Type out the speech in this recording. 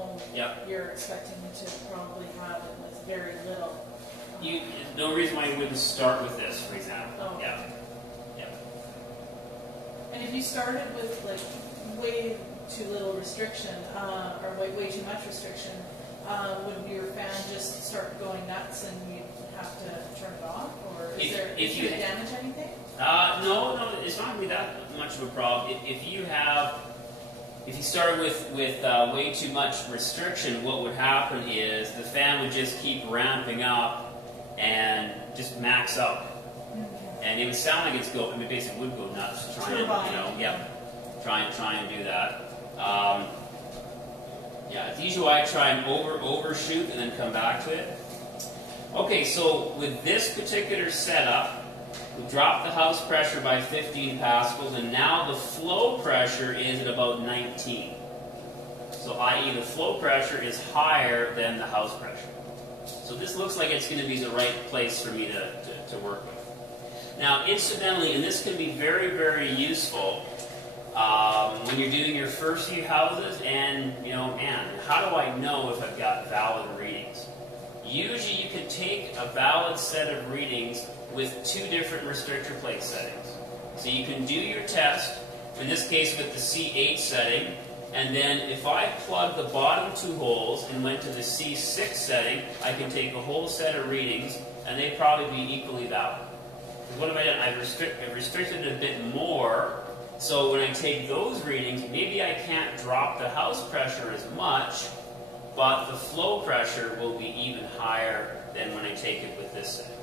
home, you're expecting to probably have it with very little. No reason why you wouldn't start with this, for example. Oh. Yeah. And if you started with like way too little restriction, or way too much restriction, would your fan just start going nuts and you'd have to turn it off? Or is it damage anything? No, it's not going to be that much of a problem. If you start with way too much restriction, what would happen is the fan would just keep ramping up and just max out. And it would sound like it basically would go nuts trying to do that. It's usually I try and overshoot and then come back to it. Okay, so with this particular setup, we dropped the house pressure by 15 pascals, and now the flow pressure is at about 19. So i.e. the flow pressure is higher than the house pressure. So this looks like it's going to be the right place for me to work with. Now, incidentally, and this can be very, very useful when you're doing your first few houses, and, man, how do I know if I've got valid readings? Usually you can take a valid set of readings with two different restrictor plate settings. So you can do your test, in this case with the C8 setting, and then if I plug the bottom two holes and went to the C6 setting, I can take a whole set of readings, and they'd probably be equally valid. What have I done? I've restricted it a bit more, so when I take those readings, maybe I can't drop the house pressure as much, but the flow pressure will be even higher than when I take it with this setting.